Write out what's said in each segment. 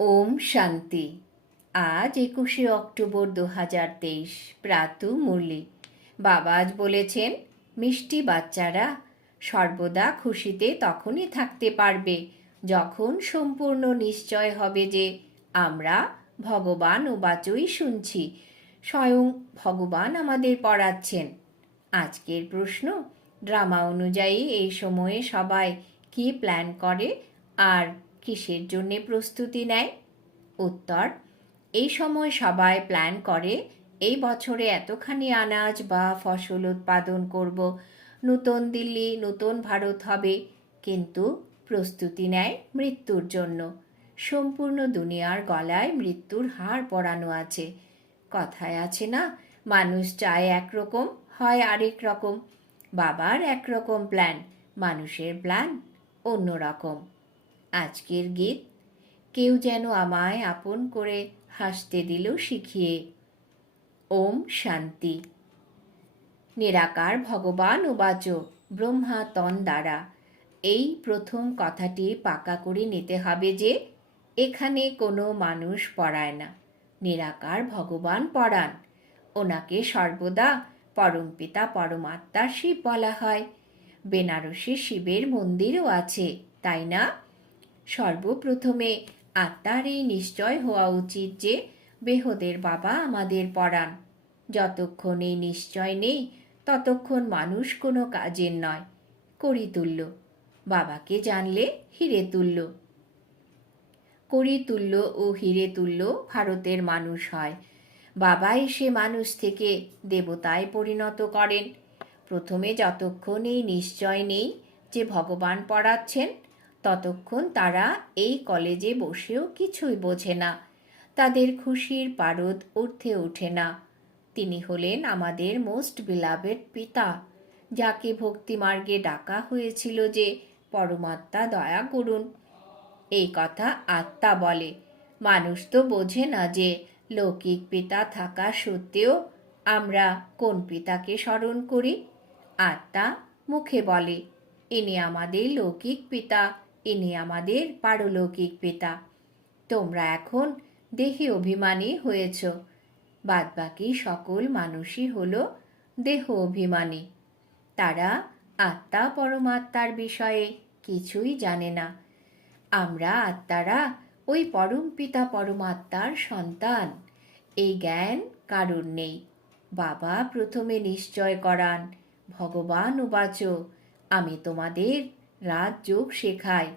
ওম শান্তি। আজ 21শে অক্টোবর 2023 প্রাতঃ মুরলি। বাবা আজ বলেছেন, মিষ্টি বাচ্চারা সর্বদা খুশিতে তখনই থাকতে পারবে যখন সম্পূর্ণ নিশ্চয় হবে যে আমরা ভগবান ও বাচই শুনছি, স্বয়ং ভগবান আমাদের পড়াচ্ছেন। আজকের প্রশ্ন, ড্রামা অনুযায়ী এই সময়ে সবাই কি প্ল্যান করে আর কিসের জন্যে প্রস্তুতি নেয়? উত্তর, এই সময় সবাই প্ল্যান করে এই বছরে এতখানি আনাজ বা ফসল উৎপাদন করব, নতুন দিল্লি, নতুন ভারত হবে। কিন্তু প্রস্তুতি নেয় মৃত্যুর জন্য। সম্পূর্ণ দুনিয়ার গলায় মৃত্যুর হার পরানো আছে। কথায় আছে না, মানুষ চায় একরকম, হয় আরেক রকম। বাবার একরকম প্ল্যান, মানুষের প্ল্যান অন্যরকম। আজকের গীত, কেউ যেন আমায় আপন করে হাসতে দিল শিখিয়ে। ওম শান্তি। নিরাকার ভগবান উবাচ ব্রহ্মা তন দ্বারা। এই প্রথম কথাটি পাকা করে নিতে হবে যে এখানে কোনো মানুষ পড়ায় না, নিরাকার ভগবান পড়ান। ওনাকে সর্বদা পরমপিতা পরমাত্মা শিব বলা হয়। বেনারসে শিবের মন্দিরও আছে, তাই না? সর্বপ্রথমে আত্মার এই নিশ্চয় হওয়া উচিত যে বেহদের বাবা আমাদের পড়ান। যতক্ষণ এই নিশ্চয় নেই ততক্ষণ মানুষ কোনো কাজের নয়, করি তুল্য। বাবাকে জানলে হিরে তুল্য। করি তুল্য ও হিরে তুল্য ভারতের মানুষ হয়। বাবা এসে মানুষ থেকে দেবতায় পরিণত করেন। প্রথমে যতক্ষণ এই নিশ্চয় নেই যে ভগবান পড়াচ্ছেন, ততক্ষণ তারা এই কলেজে বসেও কিছুই বোঝে না। তাদের খুশির পারদ ঊর্ধ্বে ওঠে না। তিনি হলেন আমাদের মোস্ট বিলাভেড পিতা, যাকে ভক্তিমার্গে ডাকা হয়েছিল যে পরমাত্মা দয়া করুন। এই কথা আত্মা বলে। মানুষ তো বোঝে না যে লৌকিক পিতা থাকা সত্ত্বেও আমরা কোন পিতাকে স্মরণ করি। আত্মা মুখে বলে, ইনি আমাদের লৌকিক পিতা, ইনি আমাদের পারলৌকিক পিতা। তোমরা এখন দেহে অভিমানী হয়েছ। বাদবাকি সকল মানুষই হল দেহ অভিমানী। তারা আত্মা পরমাত্মার বিষয়ে কিছুই জানে না। আমরা আত্মারা ওই পরমপিতা পরমাত্মার সন্তান, এই জ্ঞান কারুর নেই। বাবা প্রথমে নিশ্চয় করান, ভগবান উবাচ আমি তোমাদের রাজযোগ শেখাই।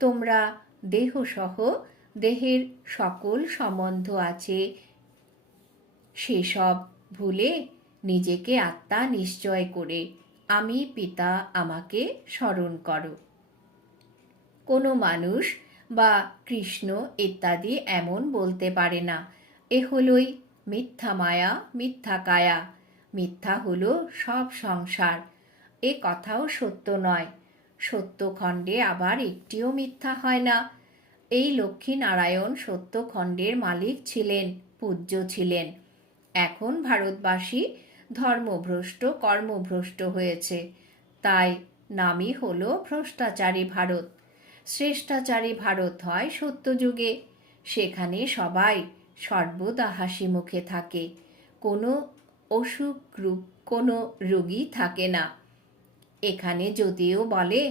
তোমরা দেহসহ দেহের সকল সম্বন্ধ আছে সেসব ভুলে নিজেকে আত্মা নিশ্চয় করে আমি পিতা আমাকে স্মরণ করো। কোনো মানুষ বা কৃষ্ণ ইত্যাদি এমন বলতে পারে না, এ হলই মিথ্যা মায়া, মিথ্যা কায়া। মিথ্যা হলো সব সংসার। এ কথাও সত্য নয়। সত্যখণ্ডে আবার একটিও মিথ্যা হয় না। এই লক্ষ্মীনারায়ণ সত্যখণ্ডের মালিক ছিলেন, পূজ্য ছিলেন। এখন ভারতবাসী ধর্মভ্রষ্ট, কর্মভ্রষ্ট হয়েছে, তাই নামই হলো ভ্রষ্টাচারী ভারত। শ্রেষ্টাচারী ভারত হয় সত্যযুগে। সেখানে সবাই সর্বদা হাসি মুখে থাকে, কোনো অসুখ রূপ কোনো রোগী থাকে না। এখানে যদিও বলে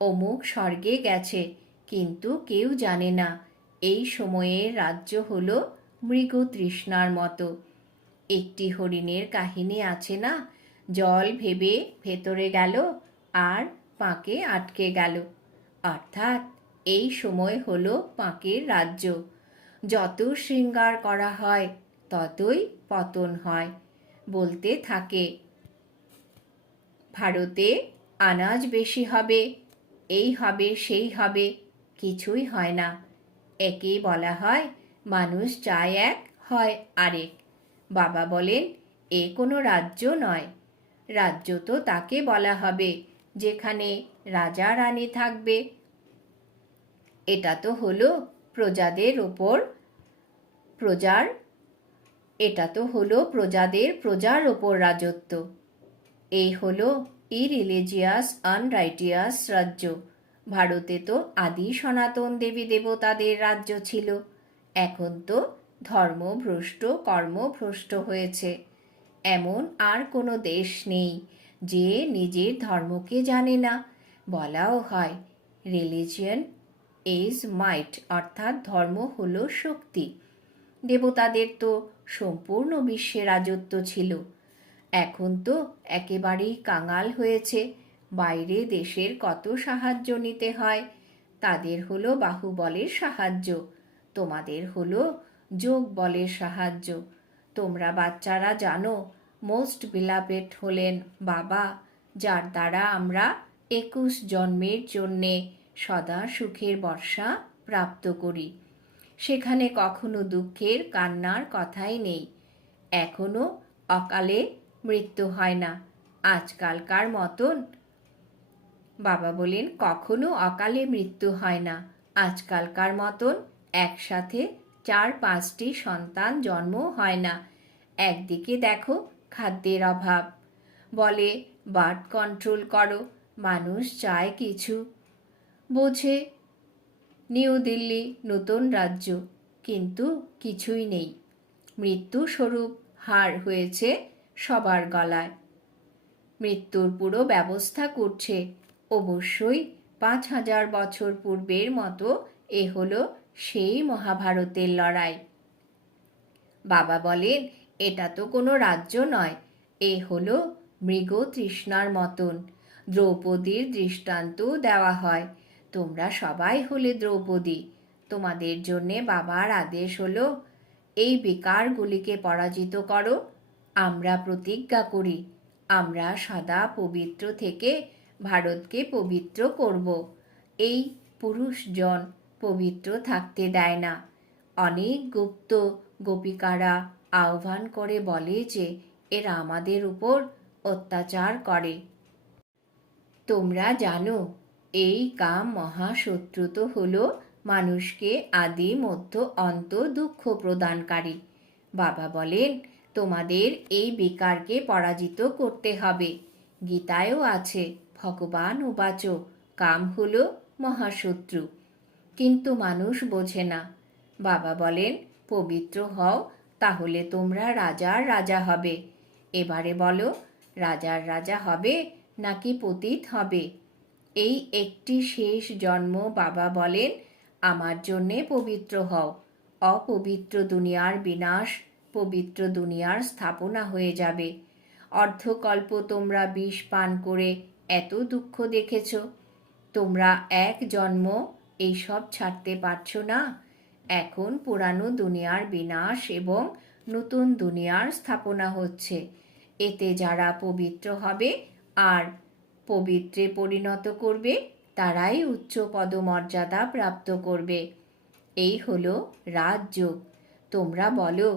অমুক স্বর্গে গেছে, কিন্তু কেউ জানে না এই সময়ের রাজ্য হল মৃগ তৃষ্ণার মতো। একটি হরিণের কাহিনী আছে না, জল ভেবে ভেতরে গেল আর পাঁকে আটকে গেল। অর্থাৎ এই সময় হলো পাঁকের রাজ্য। যত শৃঙ্গার করা হয় ততই পতন হয়। বলতে থাকে ভারতে আনাজ বেশি হবে, এই হবে সেই হবে, কিছুই হয় না। একেই বলা হয় মানুষ চায় এক, হয় আরেক। বাবা বলেন এ কোনো রাজ্য নয়। রাজ্য তো তাকে বলা হবে যেখানে রাজা রানী থাকবে। এটা তো হলো প্রজাদের ওপর প্রজার এটা তো হলো প্রজার ওপর রাজত্ব। এই হলো ইরিলিজিয়াস আনরাইটিয়াস রাজ্য। ভারতে তো আদি সনাতন দেবী দেবতাদের রাজ্য ছিল। এখন তো ধর্মভ্রষ্ট কর্মভ্রষ্ট হয়েছে। এমন আর কোনো দেশ নেই যে নিজের ধর্মকে জানে না। বলাও হয় রিলিজিয়ন ইজ মাইট, অর্থাৎ ধর্ম হলো শক্তি। দেবতাদের তো সম্পূর্ণ বিশ্বে রাজত্ব ছিল, এখন তো একেবারেই কাঙাল হয়েছে। বাইরে দেশের কত সাহায্য নিতে হয়, তাদের হলো বাহুবলের সাহায্য, তোমাদের হলো যোগ বলের সাহায্য। তোমরা বাচ্চারা জানো মোস্ট বিলাভেড হলেন বাবা, যার দ্বারা আমরা 21 জন্মের জন্যে সদা সুখের বর্ষা প্রাপ্ত করি। সেখানে কখনো দুঃখের কান্নার কথাই নেই। এখনো অকালে মৃত্যু হয় না আজকালকার মতন। বাবা বলেন কখনো অকালে মৃত্যু হয় না আজকালকার মতন। একসাথে 4-5টি সন্তান জন্ম হয় না। একদিকে দেখো খাদ্যের অভাব, বলে বার্থ কন্ট্রোল করো, মানুষ চায় কিছু, বোঝে নিউ দিল্লি নতুন রাজ্য, কিন্তু কিছুই নেই। মৃত্যু স্বরূপ হার হয়েছে সবার গলায়। মৃত্যুর পুরো ব্যবস্থা করছে। অবশ্যই 5000 বছর পূর্বের মতো এ হলো সেই মহাভারতের লড়াই। বাবা বলেন এটা তো কোনো রাজ্য নয়, এ হলো মৃগ তৃষ্ণার মতন। দ্রৌপদীর দৃষ্টান্ত দেওয়া হয়, তোমরা সবাই হলে দ্রৌপদী। তোমাদের জন্যে বাবার আদেশ হলো এই বিকারগুলিকে পরাজিত করো। আমরা প্রতিজ্ঞা করি আমরা সদা পবিত্র থেকে ভারতকে পবিত্র করব। এই পুরুষজন পবিত্র থাকতে দেয় না। অনেক গুপ্ত গোপিকারা আহ্বান করে বলে যে এরা আমাদের উপর অত্যাচার করে। তোমরা জানো এই কাম মহাশত্রু তো হলো মানুষকে আদি মধ্য অন্ত দুঃখ প্রদানকারী। বাবা বলেন তোমাদের এই বিকারকে পরাজিত করতে হবে। গীতায়ও আছে ভগবান উবাচ কাম হলো মহাশত্রু, কিন্তু মানুষ বোঝে না। বাবা বলেন পবিত্র হও, তাহলে তোমরা রাজার রাজা হবে। এবারে বলো রাজার রাজা হবে নাকি পতিত হবে? এই একটি শেষ জন্ম বাবা বলেন আমার জন্যে পবিত্র হও। অপবিত্র দুনিয়ার বিনাশ, পবিত্র দুনিয়ার স্থাপনা হয়ে যাবে। অর্ধকল্প তোমরা বিষ পান করে এত দুঃখ দেখেছ, তোমরা এক জন্ম এইসব ছাড়তে পারছ না। এখন পুরানো দুনিয়ার বিনাশ এবং নতুন দুনিয়ার স্থাপনা হচ্ছে। এতে যারা পবিত্র হবে আর পবিত্রে পরিণত করবে তারাই উচ্চ পদমর্যাদা প্রাপ্ত করবে। এই হলো রাজযোগ। তোমরা বলো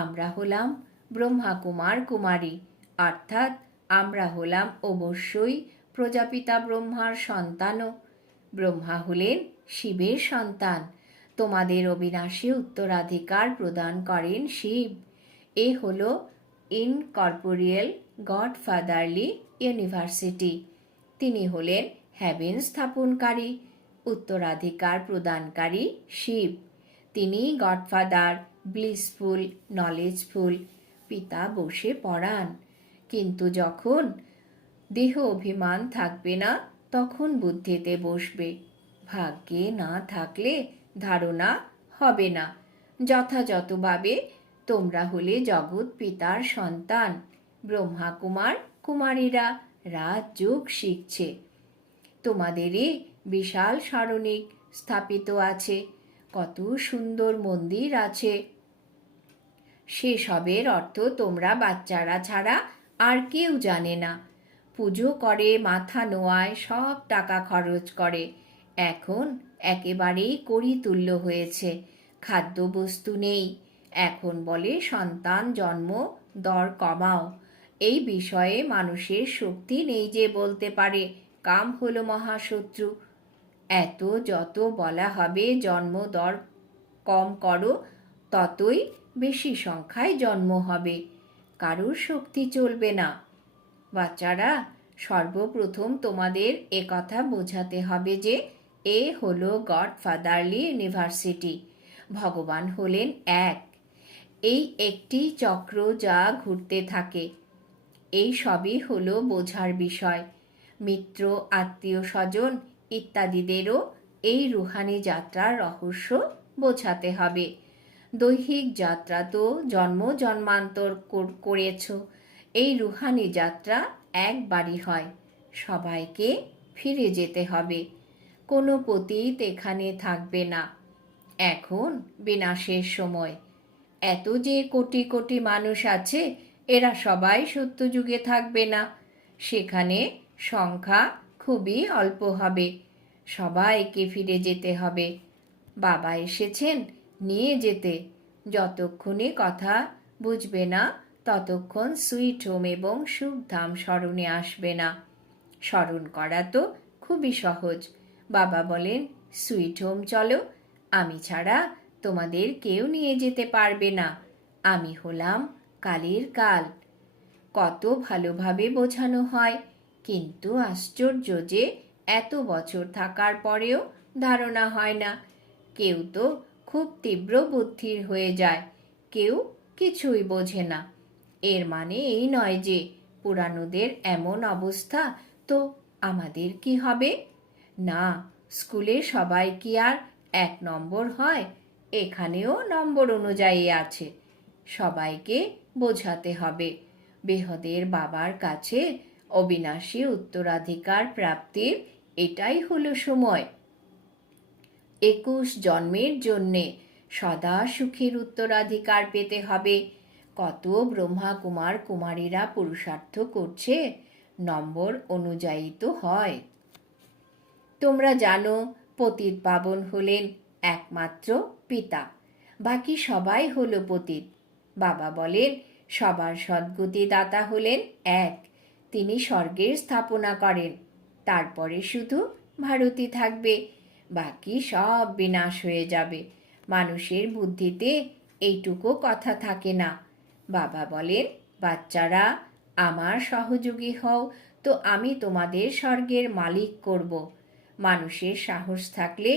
আমরা হলাম ব্রহ্মা কুমার কুমারী, অর্থাৎ আমরা হলাম অবশ্যই প্রজাপিতা ব্রহ্মার সন্তানও। ব্রহ্মা হলেন শিবের সন্তান। তোমাদের অবিনাশী উত্তরাধিকার প্রদান করেন শিব। এ হলো ইনকর্পোরিয়াল গডফাদারলি ইউনিভার্সিটি। তিনি হলেন হ্যাভেন স্থাপনকারী, উত্তরাধিকার প্রদানকারী শিব। তিনি গডফাদার, ব্লিসফুল, নলেজফুল, পিতা বসে পড়ান। কিন্তু যখন দেহ অভিমান থাকবে না তখন বুদ্ধিতে বসবে। ভাগ্যে না থাকলে ধারণা হবে না। যথাযথভাবে তোমরা হলে জগৎ পিতার সন্তান। ব্রহ্মা কুমার কুমারীরা রাজযোগ শিখছে। তোমাদেরই বিশাল সারণিক স্থাপিত আছে, কত সুন্দর মন্দির আছে। সেসবের অর্থ তোমরা বাচ্চারা ছাড়া আর কেউ জানে না। পুজো করে, মাথা নোয়ায়, সব টাকা খরচ করে। এখন একেবারেই করিতুল্য হয়েছে, খাদ্যবস্তু নেই। এখন বলে সন্তান জন্ম দর কমাও। এই বিষয়ে মানুষের শক্তি নেই যে বলতে পারে কাম হলো মহাশত্রু। এত যত বলা হবে জন্ম দর কম করো, ততই বেশি সংখ্যায় জন্ম হবে। কারোর শক্তি চলবে না। বাচ্চারা, সর্বপ্রথম তোমাদের কথা বোঝাতে হবে যে এ হলো গডফাদারলি ইউনিভার্সিটি। ভগবান হলেন এক। এই একটি চক্র যা ঘুরতে থাকে। এই সবই হলো বোঝার বিষয়। মিত্র, আত্মীয় স্বজন ইত্যাদিদেরও এই রুহানি যাত্রার রহস্য বোঝাতে হবে। দৈহিক যাত্রা তো জন্ম জন্মান্তর করেছ, এই রুহানি যাত্রা একবারই হয়। সবাইকে ফিরে যেতে হবে, কোনো পতীত এখানে থাকবে না। এখন বিনাশের সময়। এত যে কোটি কোটি মানুষ আছে, এরা সবাই সত্যযুগে থাকবে না, সেখানে সংখ্যা খুবই অল্প হবে। সবাইকে ফিরে যেতে হবে। বাবা এসেছেন নিয়ে যেতে। যতক্ষণে কথা বুঝবে না ততক্ষণ সুইট হোম এবং সুখধাম স্মরণে আসবে না। স্মরণ করা তো খুবই সহজ। বাবা বলেন, সুইট হোম চলো, আমি ছাড়া তোমাদের কেউ নিয়ে যেতে পারবে না। আমি হলাম কালের কাল। কত ভালোভাবে বোঝানো হয়, কিন্তু আশ্চর্য যে এত বছর থাকার পরেও ধারণা হয় না। কেউ তো খুব তীব্র বুদ্ধির হয়ে যায়, কেউ কিছুই বোঝে না। এর মানে এই নয় যে পুরানোদের এমন অবস্থা, তো আমাদের কি হবে? না, স্কুলে সবাই কি আর 1 নম্বর হয়? এখানেও নম্বর অনুযায়ী আছে। সবাইকে বোঝাতে হবে বেহদের বাবার কাছে অবিনাশী উত্তরাধিকার প্রাপ্তির এটাই হলো সময়। 21 জন্মের জন্যে সদা সুখের উত্তরাধিকার পেতে হবে। কত ব্রহ্মা কুমার কুমারীরা পুরুষার্থ করছে, নম্বর অনুযায়ী তো হয়। তোমরা জানো পতিত পাবন হলেন একমাত্র পিতা, বাকি সবাই হলো পতিত। বাবা বলেন সবার সদ্গতি দাতা হলেন এক, তিনি স্বর্গের স্থাপনা করেন। তারপরে শুধু ভারতই থাকবে, বাকি সব বিনাশ হয়ে যাবে। মানুষের বুদ্ধিতে এইটুকু কথা থাকে না। বাবা বলেন, বাচ্চারা আমার সহযোগী হও, তো আমি তোমাদের স্বর্গের মালিক করব। মানুষের সাহস থাকলে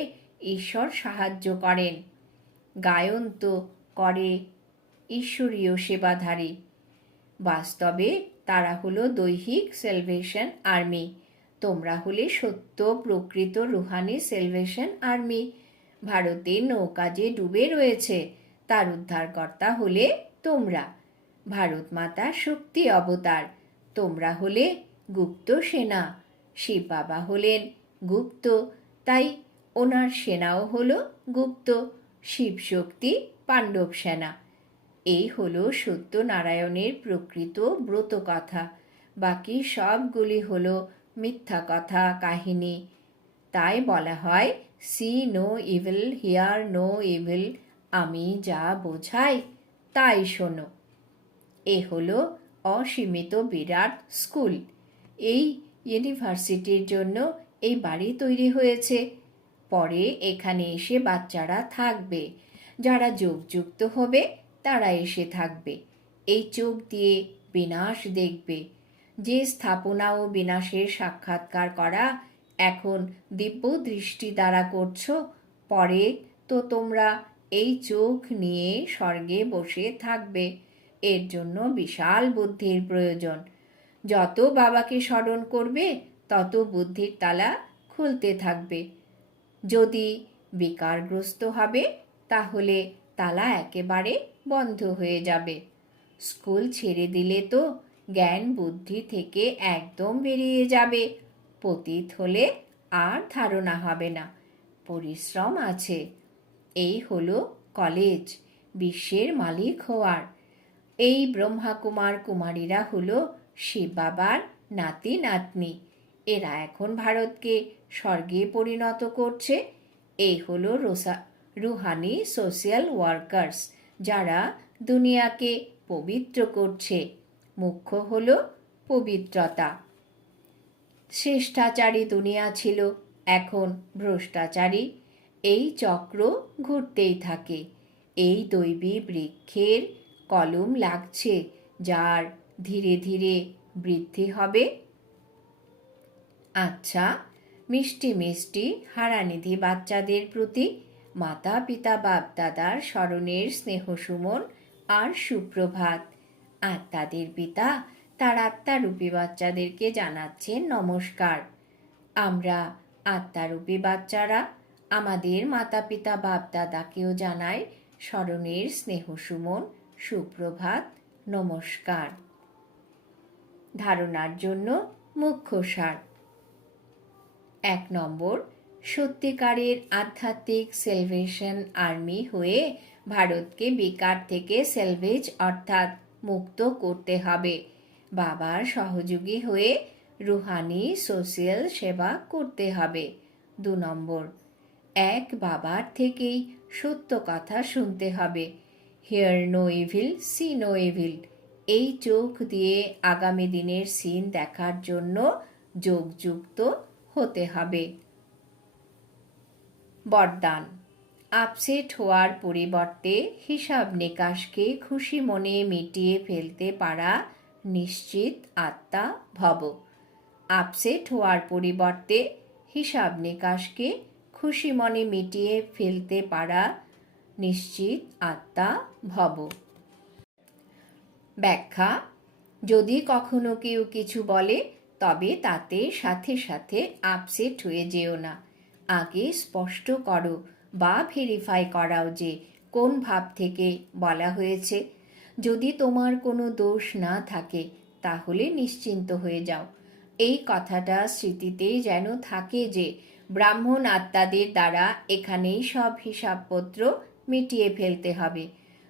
ঈশ্বর সাহায্য করেন। গায়ন তো করে ঈশ্বরীয় সেবাধারী। বাস্তবে তারা হলো দৈহিক সেলভেশন আর্মি। তোমরা হলে সত্য প্রকৃত রুহানি সেলভেশন আর্মি। ভারতের নৌকা যে ডুবে রয়েছে, তার উদ্ধারকর্তা হলে তোমরা। ভারত মাতা শক্তি অবতার, তোমরা হলে গুপ্ত সেনা। শিব বাবা হলেন গুপ্ত, তাই ওনার সেনাও হলো গুপ্ত। শিব শক্তি পাণ্ডব সেনা। এই হলো সত্যনারায়ণের প্রকৃত ব্রত কথা। বাকি সবগুলি হলো মিথ্যা কথা, কাহিনী। তাই বলা হয়, see no evil, hear no evil. আমি যা বোঝাই তাই শোনো। এ হলো অসীমিত বিরাট স্কুল। এই ইউনিভার্সিটির জন্য এই বাড়ি তৈরি হয়েছে। পরে এখানে এসে বাচ্চারা থাকবে। যারা যোগযুক্ত হবে তারা এসে থাকবে। এই চোখ দিয়ে বিনাশ দেখবে। যে স্থাপনা ও বিনাশের সাক্ষাৎকার করা এখন দিব্য দৃষ্টি দ্বারা করছো, পরে তো তোমরা এই চোখ নিয়ে স্বর্গে বসে থাকবে। এর জন্য বিশাল বুদ্ধির প্রয়োজন। যত বাবাকে স্মরণ করবে তত বুদ্ধির তালা খুলতে থাকবে। যদি বিকারগ্রস্ত হবে তাহলে তালা একেবারে বন্ধ হয়ে যাবে। স্কুল ছেড়ে দিলে তো জ্ঞান বুদ্ধি থেকে একদম বেরিয়ে যাবে। পতিত হলে আর ধারণা হবে না। পরিশ্রম আছে। এই হলো কলেজ, বিশ্বের মালিক হওয়ার। এই ব্রহ্মাকুমার কুমারীরা হলো শিব বাবার নাতি নাতনি। এরা এখন ভারতকে স্বর্গে পরিণত করছে। এই হলো রুহানি সোশ্যাল ওয়ার্কার্স, যারা দুনিয়াকে পবিত্র করছে। মুখ্য হলো পবিত্রতা। শ্রেষ্ঠাচারী দুনিয়া ছিল, এখন ভ্রষ্টাচারী। এই চক্র ঘুরতেই থাকে। এই দৈবী বৃক্ষের কলম লাগছে, যার ধীরে ধীরে বৃদ্ধি হবে। আচ্ছা, মিষ্টি মিষ্টি হারানিধি বাচ্চাদের প্রতি মাতা পিতা বাপ দাদার স্মরণের স্নেহ সুমন আর সুপ্রভাত। আত্মাদের পিতা তার আত্মারূপী বাচ্চাদেরকে জানাচ্ছেন নমস্কার। আমরা আত্মারূপী বাচ্চারা আমাদের মাতা পিতা বাপ দাদাকেও জানাই স্মরণের স্নেহ সুমন, সুপ্রভাত, নমস্কার। ধারণার জন্য মুখ্য সার। 1 নম্বর, সত্যিকারের আধ্যাত্মিক সেলভেশন আর্মি হয়ে ভারতকে বিকার থেকে সেলভেজ অর্থাৎ মুক্ত করতে হবে। বাবার সহযোগী হয়ে রুহানি সোশ্যাল সেবা করতে হবে। 2 নম্বর, এক বাবার থেকেই সত্য কথা শুনতে হবে। Hear no evil, see no evil. এই চোখ দিয়ে আগামী দিনের সিন দেখার জন্য যোগযুক্ত হতে হবে। বরদান। আপসেট হওয়ার পরিবর্তে হিসাব নিকাশকে খুশি মনে মিটিয়ে ফেলতে পারা নিশ্চিত আত্মা ভব। আপসেট হওয়ার পরিবর্তে হিসাব নিকাশকে খুশি মনে মিটিয়ে ফেলতে পারা নিশ্চিত আত্মা ভব। ব্যাখ্যা। যদি কখনো কেউ কিছু বলে তবে তাতে সাথে সাথে আপসেট হয়ে যেও না। আগে স্পষ্ট করো বা ভেরিফাই করাও যে কোন ভাব থেকে বলা হয়েছে। যদি তোমার কোনো দোষ না থাকে তাহলে নিশ্চিন্ত হয়ে যাও। এই কথাটা স্মৃতিতে যেন থাকে যে ব্রাহ্মণ আত্মাদের দ্বারা এখানেই সব হিসাবপত্র মিটিয়ে ফেলতে হবে।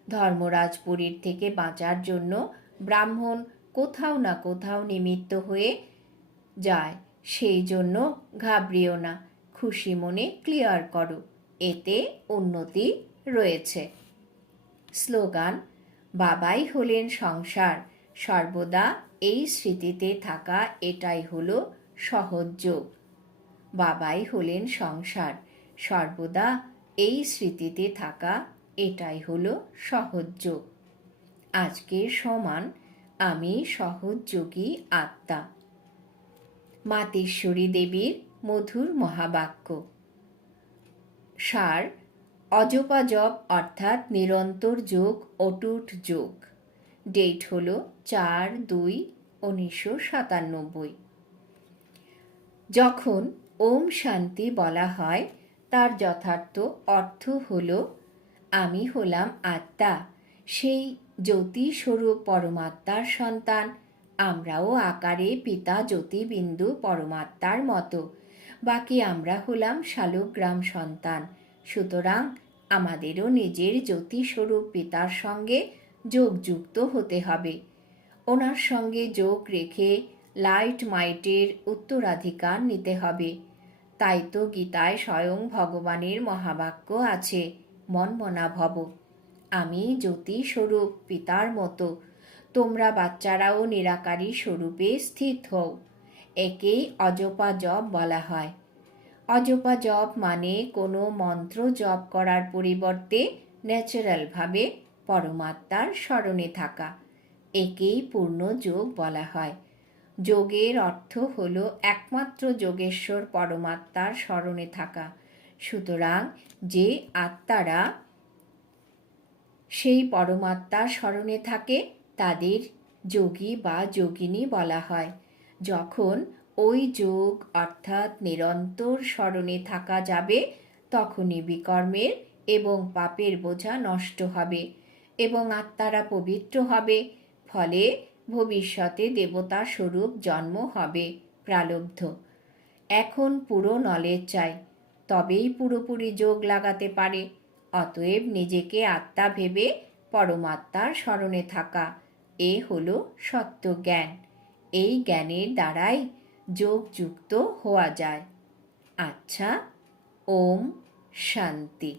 ধর্মরাজপুরীর থেকে বাঁচার জন্য ব্রাহ্মণ কোথাও না কোথাও নিমিত্ত হয়ে যায়, সেই জন্য ঘাবড়িও না, খুশি মনে ক্লিয়ার করো, এতে উন্নতি রয়েছে। স্লোগান। বাবাই হলেন সংসার, সর্বদা এই স্মৃতিতে থাকা এটাই হলো সহজ যোগ। বাবাই হলেন সংসার, সর্বদা এই স্মৃতিতে থাকা এটাই হলো সহজ যোগ। আজকের সমান আমি সহজযোগী আত্মা। মাতেশ্বরী দেবীর মধুর মহাবাক্য। সার। অজপা জপ অর্থাৎ নিরন্তর যোগ, অটুট যোগ। ডেট হল 4/2/1997। যখন ওম শান্তি বলা হয় তার যথার্থ অর্থ হল আমি হলাম আত্মা, সেই জ্যোতিস্বরূপ পরমাত্মার সন্তান। আমরাও আকারে পিতা জ্যোতিবিন্দু পরমাত্মার মতো, বাকি আমরা হলাম শালগ্রাম সন্তান। সুতরাং আমাদেরও নিজের জ্যোতিস্বরূপ পিতার সঙ্গে যোগযুক্ত হতে হবে। ওনার সঙ্গে যোগ রেখে লাইট মাইটের উত্তরাধিকার নিতে হবে। তাই তো গীতায় স্বয়ং ভগবানের মহাবাক্য আছে, মনমনা ভব। আমি জ্যোতিস্বরূপ পিতার মতো, তোমরা বাচ্চারাও নিরাকারী স্বরূপে স্থিত হও। একেই অজপা জপ বলা হয়। অজপা জপ মানে কোনো মন্ত্র জপ করার পরিবর্তে ন্যাচারালভাবে পরমাত্মার স্মরণে থাকা। একেই পূর্ণ যোগ বলা হয়। যোগের অর্থ হল একমাত্র যোগেশ্বর পরমাত্মার স্মরণে থাকা। সুতরাং যে আত্মারা সেই পরমাত্মার স্মরণে থাকে তাদের যোগী বা যোগিনী বলা হয়। যখন ওই যোগ অর্থাৎ নিরন্তর স্মরণে থাকা যাবে তখনই বিকর্মের এবং পাপের বোঝা নষ্ট হবে এবং আত্মারা পবিত্র হবে। ফলে ভবিষ্যতে দেবতা স্বরূপ জন্ম হবে প্রালব্ধ। এখন পুরো নলেজ চাই, তবেই পুরোপুরি যোগ লাগাতে পারে। অতএব নিজেকে আত্মা ভেবে পরমাত্মার স্মরণে থাকা, এ হলো সত্য জ্ঞান। এই জ্ঞানের দ্বারাই যোগযুক্ত হওয়া যায়। আচ্ছা, ওম শান্তি।